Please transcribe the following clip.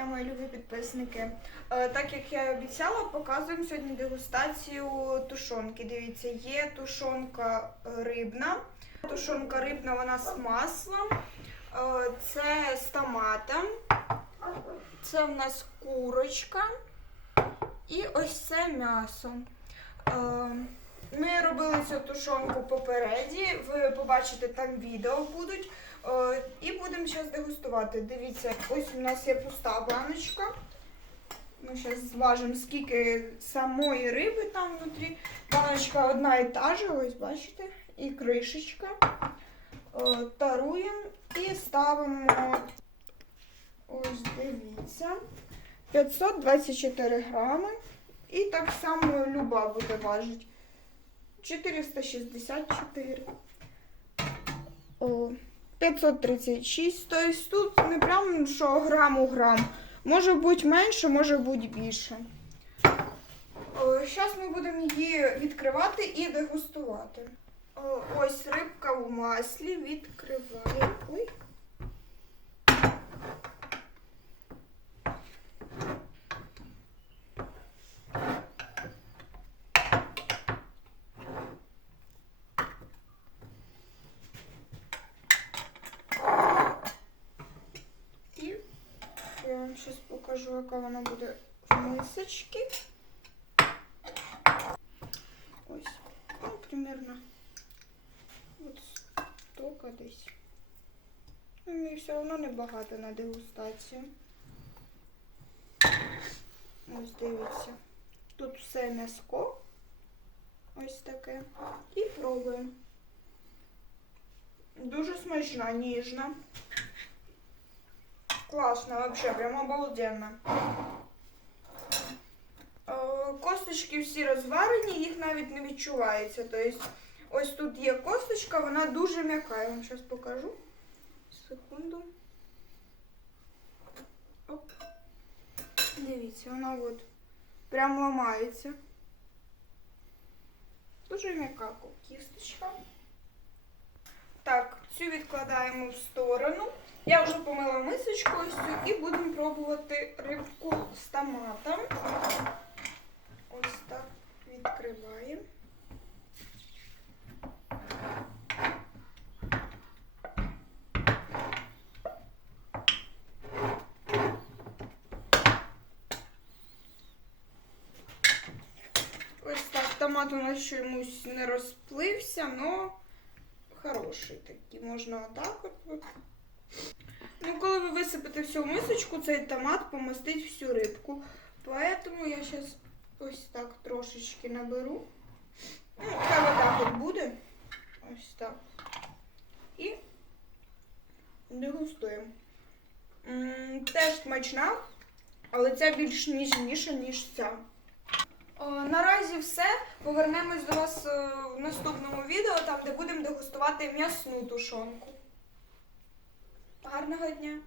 дня, мої любі підписники. Е, Так як я і обіцяла, показуємо сьогодні дегустацію тушонки. Дивіться, є тушонка е, рибна. Тушонка рибна, вона з маслом. Е, Це з томатом. Це в нас курочка. І ось це м'ясо. Ми робили цю тушонку попереді. Ви побачите, там відео будуть. Е, І будемо зараз дегустувати. Дивіться, ось у нас є пуста баночка. Ми зараз зважимо, скільки самої риби там внутрі. Баночка одна і та же, ось бачите, і кришечка. Е, Таруємо і ставимо. Ось дивіться. 524 грами. І так само люба буде важити. 464. О, 536. Тобто тут не прям що грам у грам. Може бути менше, може бути більше. Зараз ми будемо її відкривати і дегустувати. Ось рибка в маслі. Відкриваємо. Ой. І я вам зараз покажу, яка вона буде в мисочці. Ось. Ну, примерно. От столько десь. Ну, Мені все одно небагато на дегустацію. Ось дивіться. Тут все м'яско. Ось таке. І пробуємо. Дуже смачна, ніжна. Классно, вообще, прям обалденно. Е, Косточки всі розварені, їх навіть не відчувається. Тобто, ось тут є косточка, вона дуже м'яка. Я вам зараз покажу. Секунду. Оп. Дивіться, вона от прям ламається. Дуже м'яка кісточка. Так, цю відкладаємо в сторону. Я вже помила мисочку ось і будемо пробувати рибку з томатом. Ось так відкриваємо. Ось так, томат у нас чомусь не розплився, але хороший такий. Можна отак от. Ну, коли ви висипете всю мисочку, цей томат помастить всю рибку. Поэтому я зараз ось так трошечки наберу. Ну, хай отак от буде. Ось так. І дегустуємо. Теж смачна, але ця більш ніжніша, ніж ця. Наразі все. Повернемось до вас е, в наступному відео, там де будемо дегустувати м'ясну тушонку. Гарного дня!